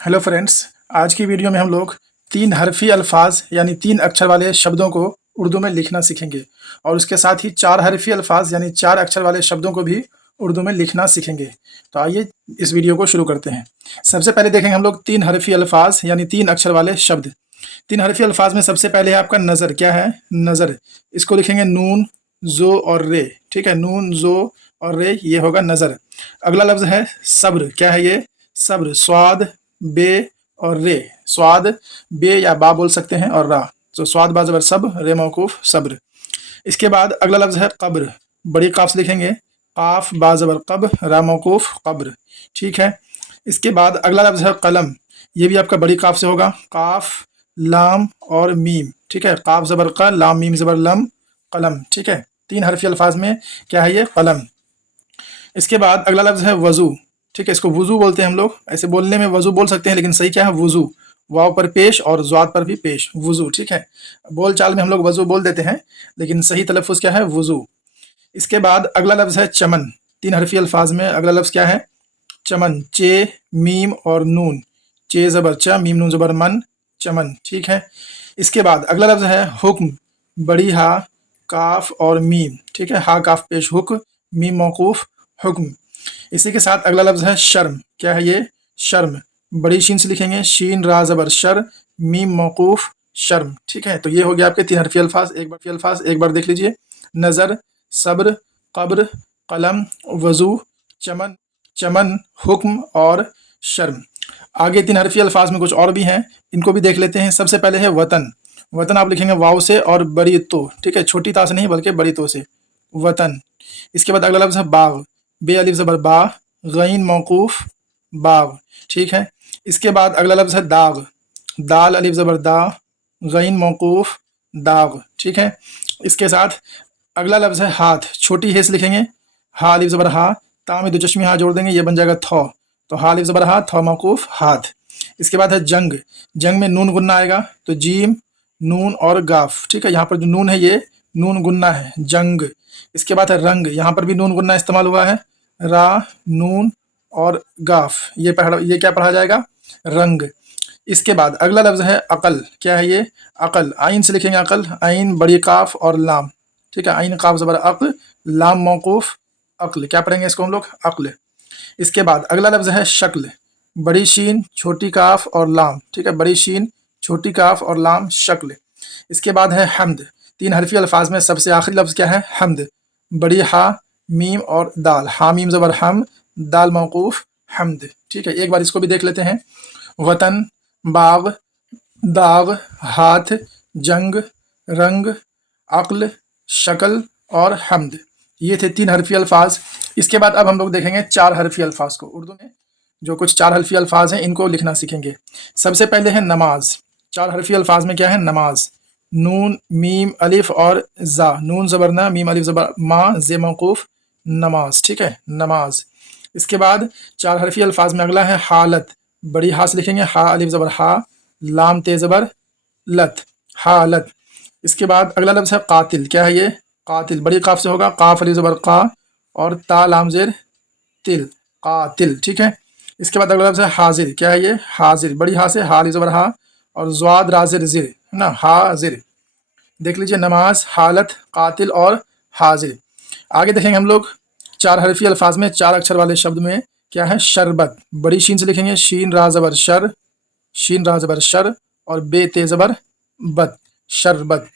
Hello friends. आज की video में हम लोग 3 हरफ़ी अल्फाज यानी 3 अक्षर वाले शब्दों को उर्दू में लिखना सीखेंगे और उसके साथ ही 4 हरफ़ी अल्फाज यानी 4 अक्षर वाले शब्दों को भी उर्दू में लिखना सीखेंगे। तो आइए इस वीडियो को शुरू करते हैं। सबसे पहले देखेंगे हम लोग 3 हरफ़ी अल्फाज यानी 3 अक्षर वाले शब्द। 3 हरफ़ी अल्फाज में सबसे पहले है आपका नज़र। क्या है? नज़र। इसको लिखेंगे नून, ज़ो और रे। ठीक है, नून, ज़ो और रे, ये होगा नज़र। अगला लफ्ज़ है सब्र। क्या है ये? सब्र। स्वाद, बे और रे। स्वाद, बे या बा बोल सकते हैं और रा। तो स्वाद बा ज़बर सब, रे मौकूफ सब्र। इसके बाद अगला लफ्ज़ है कब्र। बड़ी काफ से लिखेंगे काफ बा ज़बर कब, रा मौकूफ कब्र। ठीक है। इसके बाद अगला लफ्ज़ है कलम। ये भी आपका बड़ी काफ से होगा, काफ, लाम और मीम। ठीक है, काफ ज़बर क, लाम मीम ज़बर लम, कलम। ठीक है, 3 हरफ़ी अल्फाज में क्या है ये? कलम। इसके बाद अगला लफ्ज़ है वज़ू। ठीक है, इसको वज़ू बोलते हैं हम लोग। ऐसे बोलने में वज़ू बोल सकते हैं लेकिन सही क्या है? वज़ू। वाव पर पेश और ज़्वाद पर भी पेश, वज़ू। ठीक है, बोल चाल में हम लोग वज़ू बोल देते हैं लेकिन सही तलफ़ुज़ क्या है? वज़ू। इसके बाद अगला लफ्ज़ है चमन। 3 हरफ़ी अल्फाज में अगला लफ्ज़ क्या है? चमन। चे, मीम और नून। चे ज़बर च, मीम नून ज़बर मन, चमन। ठीक है। इसके बाद अगला लफ्ज़ है हुक्म। बड़ी हा, काफ और मीम। ठीक है, हा काफ पेश हुक, मीम मौकूफ हुक्म। इसी के साथ अगला लफ्ज़ है शर्म। क्या है ये? शर्म। बड़ी शीन से लिखेंगे शीन रा ज़बर शर, मीम मौकूफ शर्म। ठीक है, तो ये हो गया आपके 3 हरफ़ी अल्फाज। एक बार देख लीजिए। नज़र, सब्र, कब्र, कलम, वज़ू, चमन, चमन, हुक्म और शर्म। आगे 3 हरफ़ी अल्फाज में कुछ और भी हैं, इनको भी देख लेते हैं। सबसे पहले है वतन। वतन आप लिखेंगे वाव से और बड़ी तो। ठीक है, छोटी ता से नहीं बल्कि बड़ी तो से, वतन। इसके बाद अगला लफ्ज़ है बाग। बे अलिफ ज़बर बा, गईन मौकूफ बाग। ठीक है। इसके बाद अगला लफ्ज़ है दाग। दाल अलिफ ज़बर दा, गईन मौकूफ दाग। ठीक है। इसके साथ अगला लफ्ज़ है हाथ। छोटी हे से लिखेंगे हा अलिफ ज़बर हा, ता में दो चश्मी हा जोड़ देंगे, ये बन जाएगा थौ। तो हा अलिफ ज़बर हा, थौ मौकूफ हाथ। इसके बाद है जंग। जंग में नून गुन्ना आएगा तो जीम, नून और गाफ। ठीक है, यहाँ पर जो नून है ये नून गुन्ना है, जंग। इसके बाद है रंग। यहाँ पर भी नून गुन्ना इस्तेमाल हुआ है, रा, नून और गाफ। ये क्या पढ़ा जाएगा? रंग। इसके बाद अगला लफ्ज़ है अकल। क्या है ये? अकल। आइन से लिखेंगे अकल, आइन बड़ी काफ और लाम। ठीक है, आइन काफ ज़बर अक, लाम मौकूफ अक्ल। क्या पढ़ेंगे इसको हम लोग? अक्ल। इसके बाद अगला लफ्ज़ है शक्ल। बड़ी शीन, छोटी काफ और लाम। ठीक है, बड़ी शीन, छोटी काफ और लाम, शक्ल। इसके बाद है हम्द। 3 हरफ़ी अल्फाज में सबसे आखिरी लफ्ज़ क्या है? हम्द। बड़ी हा, मीम और दाल। हा मीम ज़बर हम, दाल मौकूफ हम्द। ठीक है, एक बार इसको भी देख लेते हैं। वतन, बाग, दाग, हाथ, जंग, रंग, अक्ल, शक्ल और हम्द। ये थे 3 हरफ़ी अल्फाज। इसके बाद अब हम लोग देखेंगे 4 हरफ़ी अल्फाज को। उर्दू में जो कुछ 4 हरफ़ी अल्फाज हैं इनको लिखना सीखेंगे। सबसे पहले है नमाज। 4 हरफ़ी अल्फाज में क्या है? नमाज। नून, मीम, अलिफ और ज़ा। नून ज़बर ना, मीम अलिफ ज़बर मा, ज़े मौकूफ नमाज। ठीक है, नमाज। इसके बाद 4 हरफ़ी अल्फाज में अगला है हालत। बड़ी हा से लिखेंगे हा अलिफ ज़बर हा, लाम ते ज़बर लत, हालत। इसके बाद अगला लफ्ज़ है कातिल। क्या है ये? कातिल। बड़ी काफ से होगा, काफ अलिफ ज़बर का और ता लाम ज़ेर तिल, कातिल। ठीक है। इसके बाद अगला लफ्ज़ है हाजिर। क्या है ये? हाजिर। बड़ी हा से हा अलिफ ज़बर हा और ज़्वाद राज़िर ज़िर, है ना, हाजिर। देख लीजिए, नमाज, हालत, कातिल और हाजिर। आगे देखेंगे हम लोग 4 हरफ़ी अल्फाज में 4 अक्षर वाले शब्द में क्या है? शरबत। बड़ी शीन से लिखेंगे शीन रा ज़बर शर, शीन रा ज़बर शर और बे ते ज़बर बत, शरबत।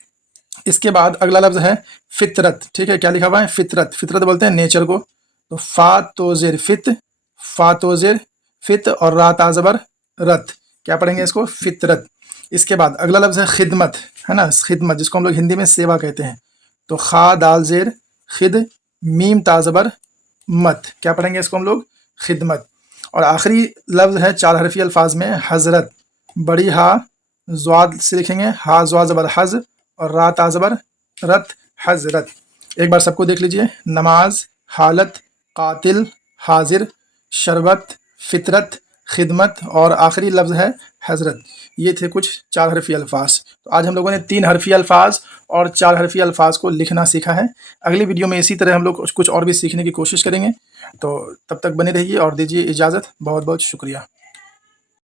इसके बाद अगला लफ्ज़ है फितरत। ठीक है, क्या लिखा हुआ है? फितरत। फितरत बोलते हैं नेचर को। तो फा तो ज़ेर फित, फा तो ज़ेर फित और रा ता ज़बर रत। क्या पढ़ेंगे इसको? फितरत। इसके बाद अगला लफ्ज़ है खिदमत, है ना, खिदमत, जिसको हम लोग हिंदी में सेवा कहते हैं। तो खा दाल ज़ेर खिद, मीम ता ज़बर मत। क्या पढ़ेंगे इसको हम लोग? खिदमत। और आखिरी लफ्ज़ है 4 हरफ़ी अल्फाज में हज़रत। बड़ी हा, ज़्वाद से लिखेंगे हा ज़्वा ज़बर हज़ और रा ता ज़बर रत, हज़रत। एक बार सबको देख लीजिए। नमाज, हालत, कातिल, हाजिर, शरबत, फितरत, खिदमत और आखिरी लफ्ज़ है हज़रत। ये थे कुछ 4 हरफ़ी अल्फाज। तो आज हम लोगों ने 3 हरफ़ी अल्फाज और 4 हरफ़ी अल्फाज को लिखना सीखा है। अगली वीडियो में इसी तरह हम लोग कुछ और भी सीखने की कोशिश करेंगे। तो तब तक बने रहिए और दीजिए इजाज़त। बहुत बहुत शुक्रिया।